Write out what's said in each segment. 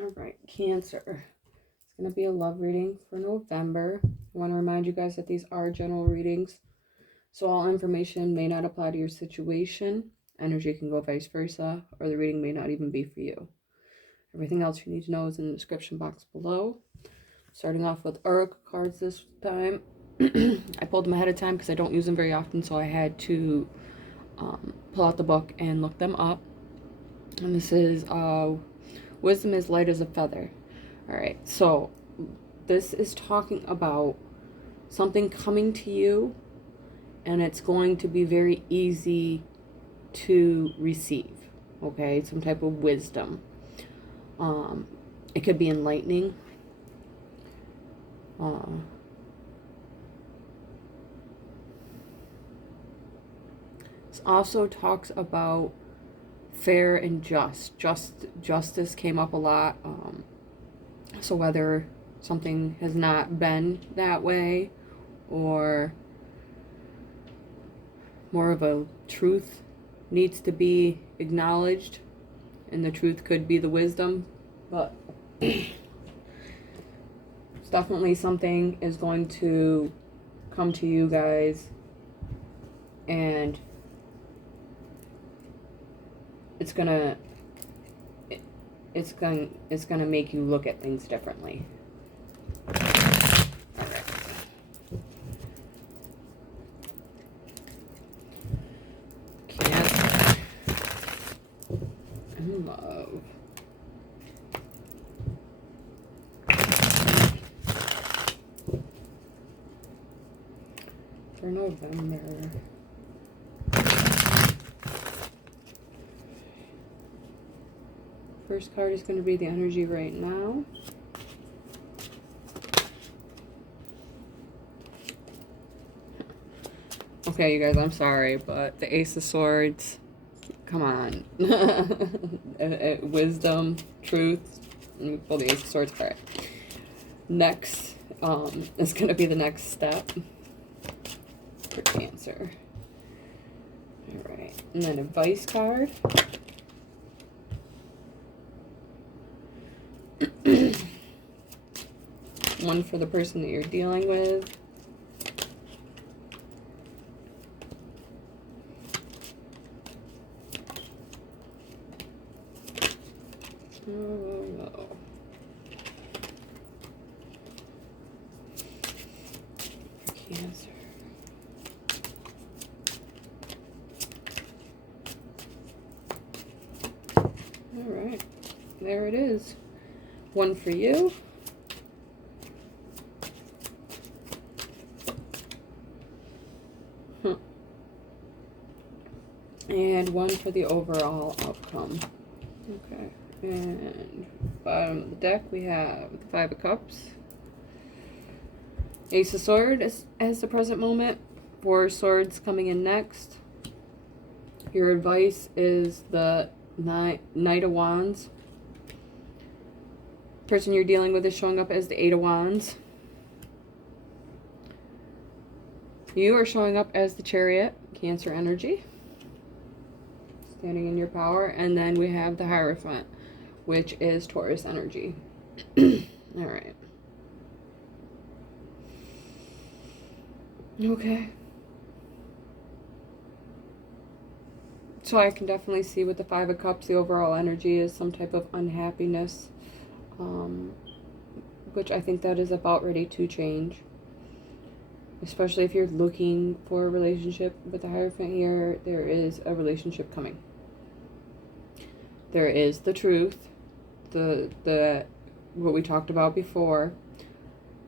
All right, Cancer. It's going to be a love reading for November. I want to remind you guys that these are general readings, so all information may not apply to your situation. Energy can go vice versa, or the reading may not even be for you. Everything else you need to know is in the description box below. Starting off with oracle cards this time. I pulled them ahead of time because I don't use them very often, so I had to pull out the book and look them up. And this is Wisdom is Light as a Feather. Alright, so this is talking about something coming to you, and it's going to be very easy to receive. Okay, some type of wisdom. It could be enlightening. This also talks about fair and justice came up a lot. So whether something has not been that way, or more of a truth needs to be acknowledged, and the truth could be the wisdom, but it's definitely something is going to come to you guys, and it's gonna make you look at things differently. All right. Cancer and love. For November. First card is going to be the energy right now. Okay, you guys, I'm sorry, but the Ace of Swords, come on. Wisdom, truth. Let me pull the Ace of Swords card. Next is going to be the next step for Cancer. All right, and then advice card. One for the person that you're dealing with. Oh, no. Cancer. All right, there it is. One for you. And one for the overall outcome. Okay. And bottom of the deck we have the Five of Cups. Ace of Swords as the present moment. Four of Swords coming in next. Your advice is the Knight of Wands. Person you're dealing with is showing up as the Eight of Wands. You are showing up as the Chariot, Cancer energy. Standing in your power. And then we have the Hierophant, which is Taurus energy. Alright. Okay. So I can definitely see with the Five of Cups, the overall energy is some type of unhappiness, which I think that is about ready to change. Especially if you're looking for a relationship with the Hierophant here, there is a relationship coming. There is the truth, the what we talked about before.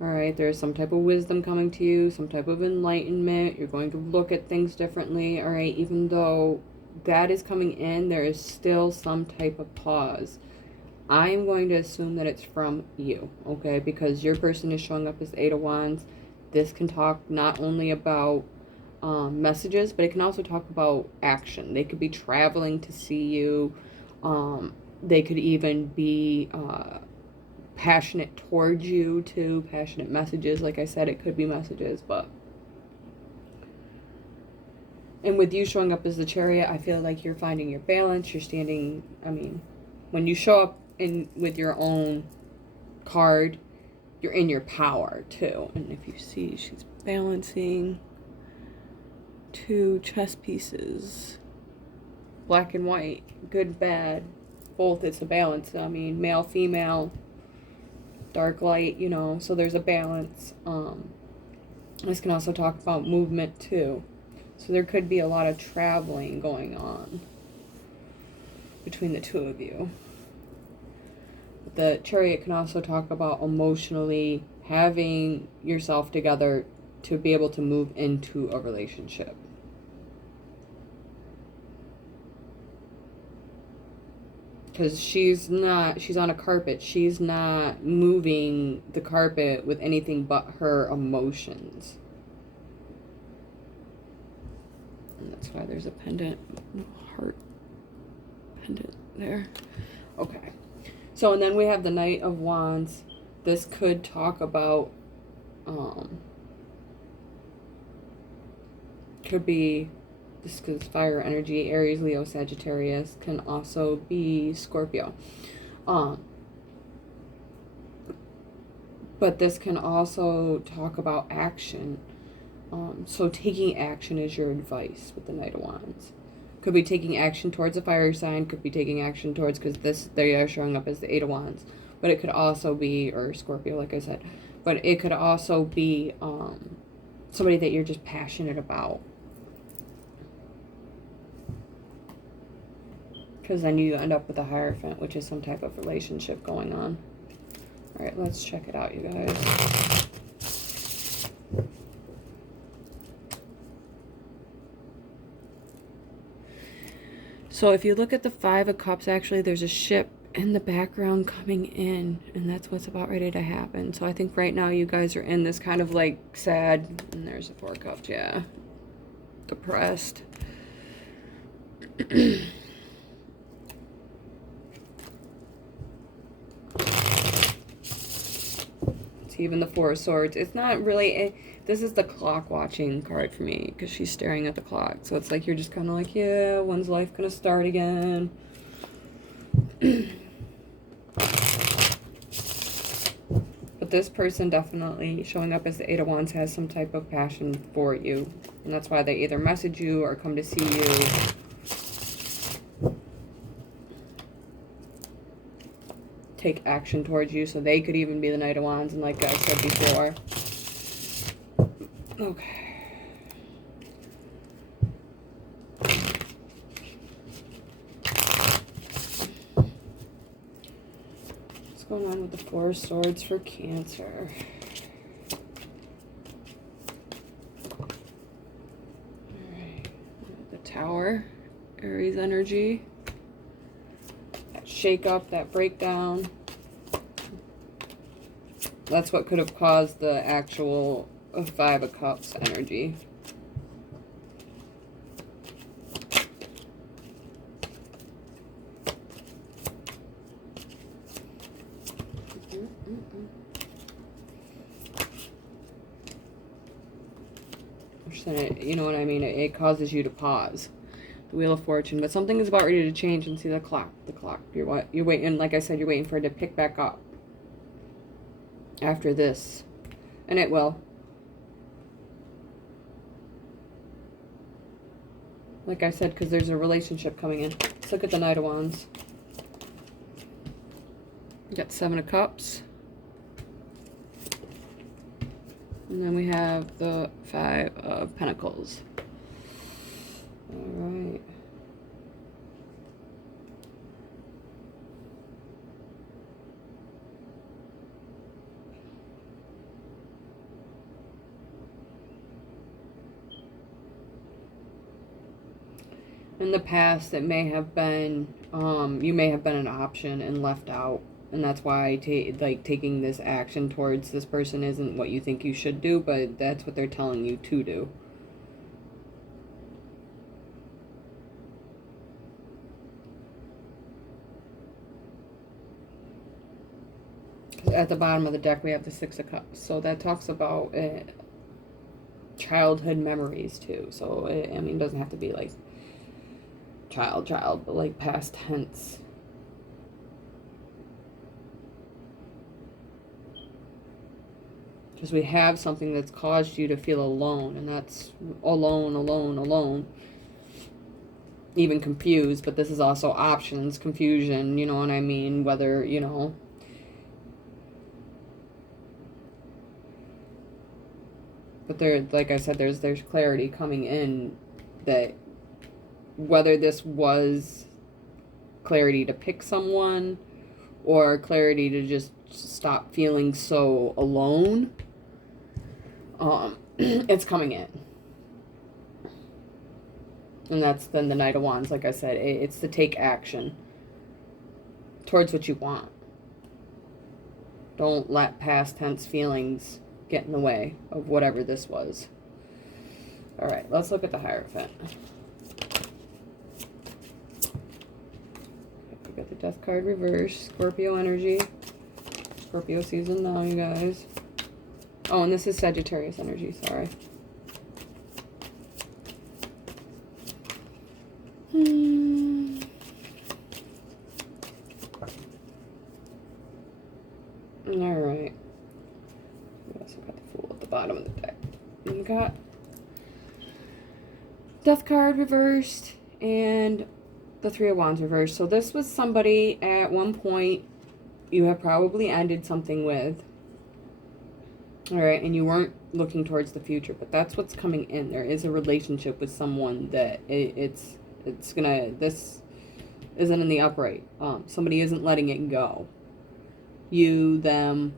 All right, there's some type of wisdom coming to you, some type of enlightenment. You're going to look at things differently. All right, even though that is coming in, there is still some type of pause. I'm going to assume that it's from you, okay? Because your person is showing up as Eight of Wands. This can talk not only about messages, but it can also talk about action. They could be traveling to see you. They could even be passionate towards you too. Passionate messages. Like I said, it could be messages, but... And with you showing up as the Chariot, I feel like you're finding your balance. You're standing... I mean, when you show up in with your own card, you're in your power too. And if you see, she's balancing 2 chess pieces, black and white, good, bad, both. It's a balance. I mean, male, female, dark, light, you know, so there's a balance. This can also talk about movement too. So there could be a lot of traveling going on between the two of you. The Chariot can also talk about emotionally having yourself together to be able to move into a relationship. Because she's on a carpet. She's not moving the carpet with anything but her emotions. And that's why there's a pendant, heart pendant there. Okay. So, and then we have the Knight of Wands. This could talk about, could be, this is fire energy, Aries, Leo, Sagittarius, can also be Scorpio. But this can also talk about action. So taking action is your advice with the Knight of Wands. Could be taking action towards a fire sign, could be taking action towards, because they are showing up as the Eight of Wands. But it could also be, or Scorpio, like I said, but it could also be somebody that you're just passionate about. Because then you end up with a Hierophant, which is some type of relationship going on. Alright, let's check it out, you guys. So if you look at the Five of Cups, actually there's a ship in the background coming in, and that's what's about ready to happen. So I think right now you guys are in this kind of like sad, and there's the Four of Cups, yeah, depressed. It's even the Four of Swords. It's not really, this is the clock watching card for me, because she's staring at the clock. So it's like, you're just kind of like, yeah, when's life going to start again? But this person definitely showing up as the Eight of Wands has some type of passion for you. And that's why they either message you or come to see you. Take action towards you. So they could even be the Knight of Wands. And like I said before. Okay. What's going on with the Four of Swords for Cancer? Alright. The Tower. Aries energy. That shake up, that breakdown. That's what could have caused the actual Five of Cups energy. You know what I mean? It causes you to pause. The Wheel of Fortune. But something is about ready to change, and see the clock. The clock. You're waiting, like I said, you're waiting for it to pick back up. After this. And it will. Like I said, because there's a relationship coming in. Let's look at the Knight of Wands. You got Seven of Cups. And then we have the Five of Pentacles. Alright. In the past, it may have been, you may have been an option and left out. And that's why taking this action towards this person isn't what you think you should do, but that's what they're telling you to do. At the bottom of the deck, we have the Six of Cups. So that talks about childhood memories, too. So, I mean, it doesn't have to be like child, but like past tense. Because we have something that's caused you to feel alone, and that's alone, alone, alone. Even confused, but this is also options, confusion, you know what I mean? Whether, you know. But there, like I said, there's clarity coming in that whether this was clarity to pick someone or clarity to just stop feeling so alone, it's coming in. And that's then the Knight of Wands. Like I said, it's to take action towards what you want. Don't let past tense feelings get in the way of whatever this was. All right, let's look at the Hierophant. We got the Death card reversed. Scorpio energy. Scorpio season now, you guys. Oh, and this is Sagittarius energy, sorry. Alright. We also got the Fool at the bottom of the deck. And we got Death card reversed and the Three of Wands reversed. So this was somebody at one point you have probably ended something with. Alright, and you weren't looking towards the future, but that's what's coming in. There is a relationship with someone that it's gonna, this isn't in the upright. Somebody isn't letting it go. You, them.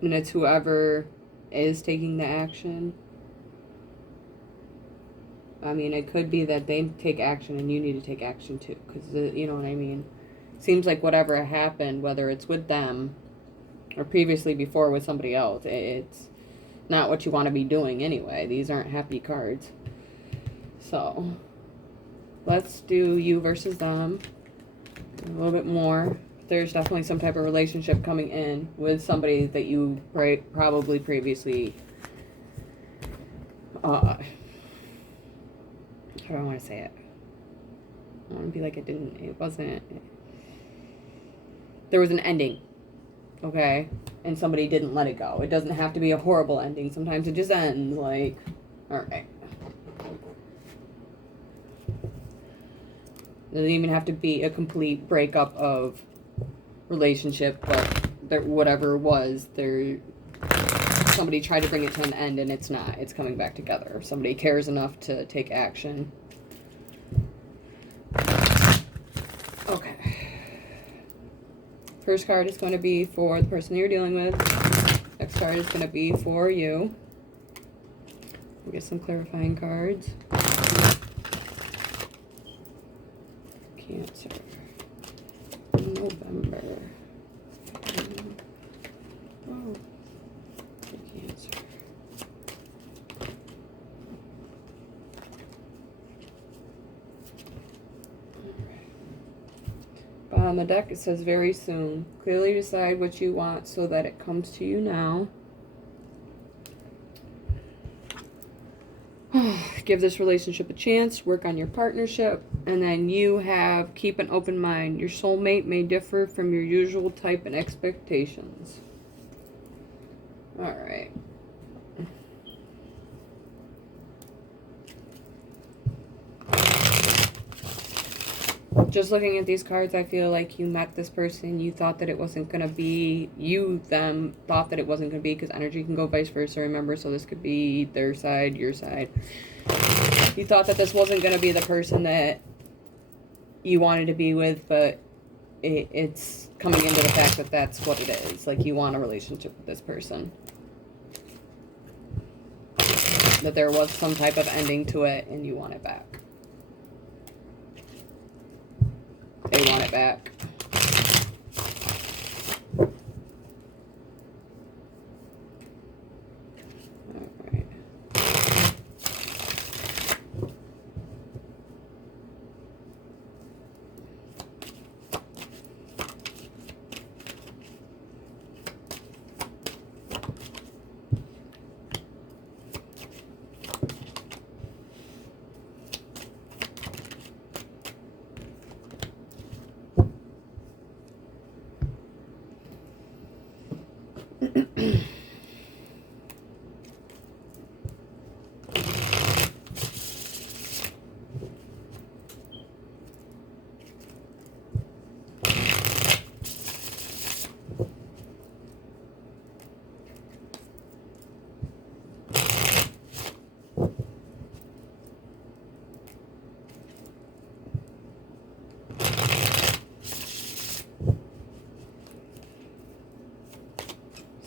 And it's whoever is taking the action. I mean, it could be that they take action and you need to take action too. Because, you know what I mean? Seems like whatever happened, whether it's with them or previously before with somebody else, it's not what you want to be doing anyway. These aren't happy cards. So, let's do you versus them. A little bit more. There's definitely some type of relationship coming in with somebody that you probably previously... how do I want to say it? I want to be like it wasn't... There was an ending. Okay? And somebody didn't let it go. It doesn't have to be a horrible ending. Sometimes it just ends like... Alright. It doesn't even have to be a complete breakup of relationship, but whatever it was, somebody tried to bring it to an end and it's not. It's coming back together. Somebody cares enough to take action. Okay. First card is going to be for the person you're dealing with. Next card is going to be for you. We'll get some clarifying cards. Cancer. November. Oh. Cancer. On the deck, it says very soon. Clearly decide what you want so that it comes to you now. Give this relationship a chance. Work on your partnership. And then keep an open mind. Your soulmate may differ from your usual type and expectations. Alright. Just looking at these cards, I feel like you met this person, you thought that it wasn't going to be, them thought that it wasn't going to be, because energy can go vice versa, remember, so this could be their side, your side. You thought that this wasn't going to be the person that you wanted to be with, but it's coming into the fact that that's what it is. Like, you want a relationship with this person. That there was some type of ending to it, and you want it back. They want it back. Alright.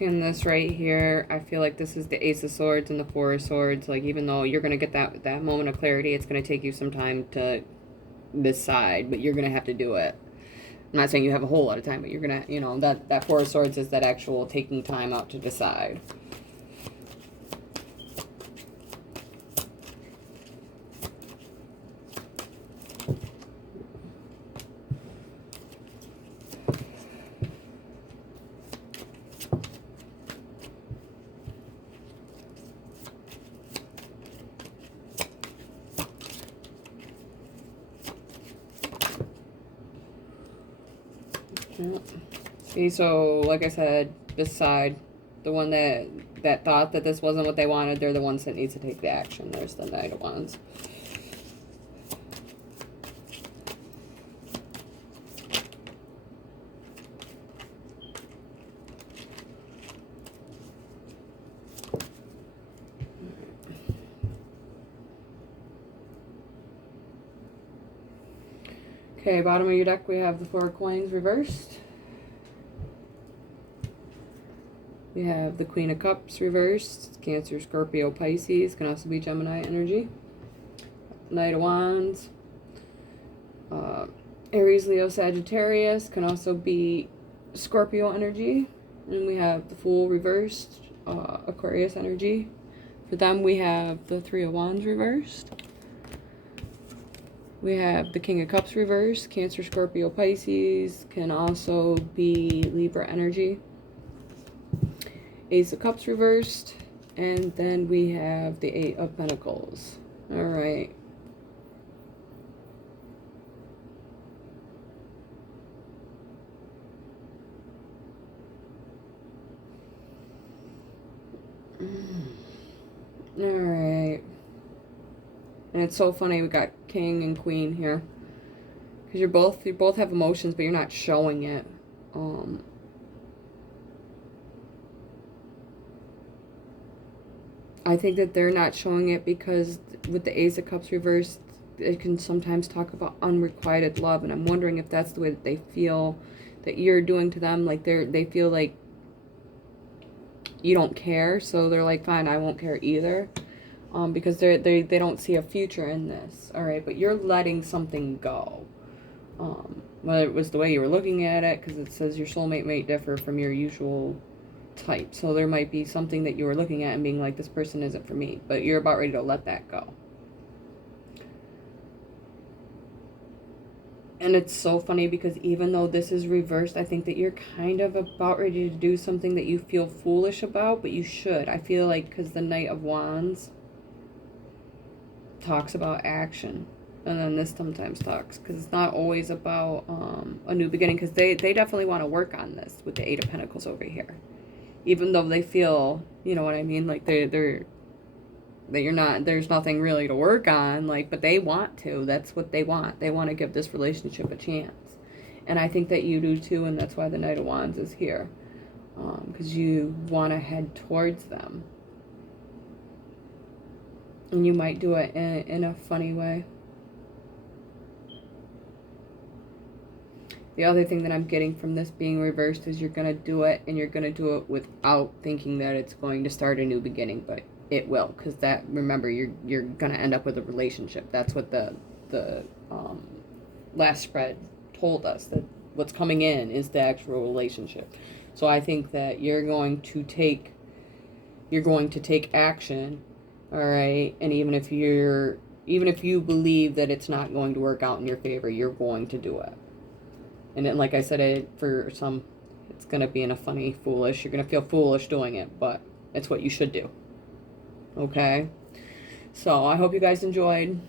In this right here, I feel like this is the Ace of Swords and the Four of Swords. Like, even though you're going to get that moment of clarity, it's going to take you some time to decide, but you're going to have to do it. I'm not saying you have a whole lot of time, but you're going to, you know, that Four of Swords is that actual taking time out to decide. See, so like I said, decide. The one that thought that this wasn't what they wanted, they're the ones that need to take the action. There's the Knight of Wands. Okay, bottom of your deck, we have the Four of Coins reversed. We have the Queen of Cups reversed. Cancer, Scorpio, Pisces. Can also be Gemini energy. Knight of Wands. Aries, Leo, Sagittarius. Can also be Scorpio energy. And we have the Fool reversed. Aquarius energy. For them, we have the Three of Wands reversed. We have the King of Cups reversed. Cancer, Scorpio, Pisces. Can also be Libra energy. Ace of Cups reversed, and then we have the Eight of Pentacles. All right. All right. And it's so funny we got King and Queen here, because you both have emotions, but you're not showing it. I think that they're not showing it because with the Ace of Cups reversed, it can sometimes talk about unrequited love, and I'm wondering if that's the way that they feel that you're doing to them. Like they feel like you don't care, so they're like, fine, I won't care either, because they don't see a future in this. All right, but you're letting something go. Whether it was the way you were looking at it, because it says your soulmate may differ from your usual type. So there might be something that you were looking at and being like, this person isn't for me, but you're about ready to let that go. And it's so funny because even though this is reversed, I think that you're kind of about ready to do something that you feel foolish about, but you should. I feel like because the Knight of Wands talks about action, and then this sometimes talks, because it's not always about a new beginning, because they definitely want to work on this with the Eight of Pentacles over here. Even though they feel, you know what I mean, like that you're not, there's nothing really to work on, like, but they want to. That's what they want. They want to give this relationship a chance. And I think that you do too, and that's why the Knight of Wands is here. Because you want to head towards them. And you might do it in a funny way. The other thing that I'm getting from this being reversed is you're going to do it, and you're going to do it without thinking that it's going to start a new beginning, but it will, because that, remember, you're going to end up with a relationship. That's what the last spread told us, that what's coming in is the actual relationship. So I think that you're going to take action, all right? And even if you believe that it's not going to work out in your favor, you're going to do it. And then, like I said, for some, it's going to be in a funny, foolish. You're going to feel foolish doing it, but it's what you should do. Okay? So, I hope you guys enjoyed.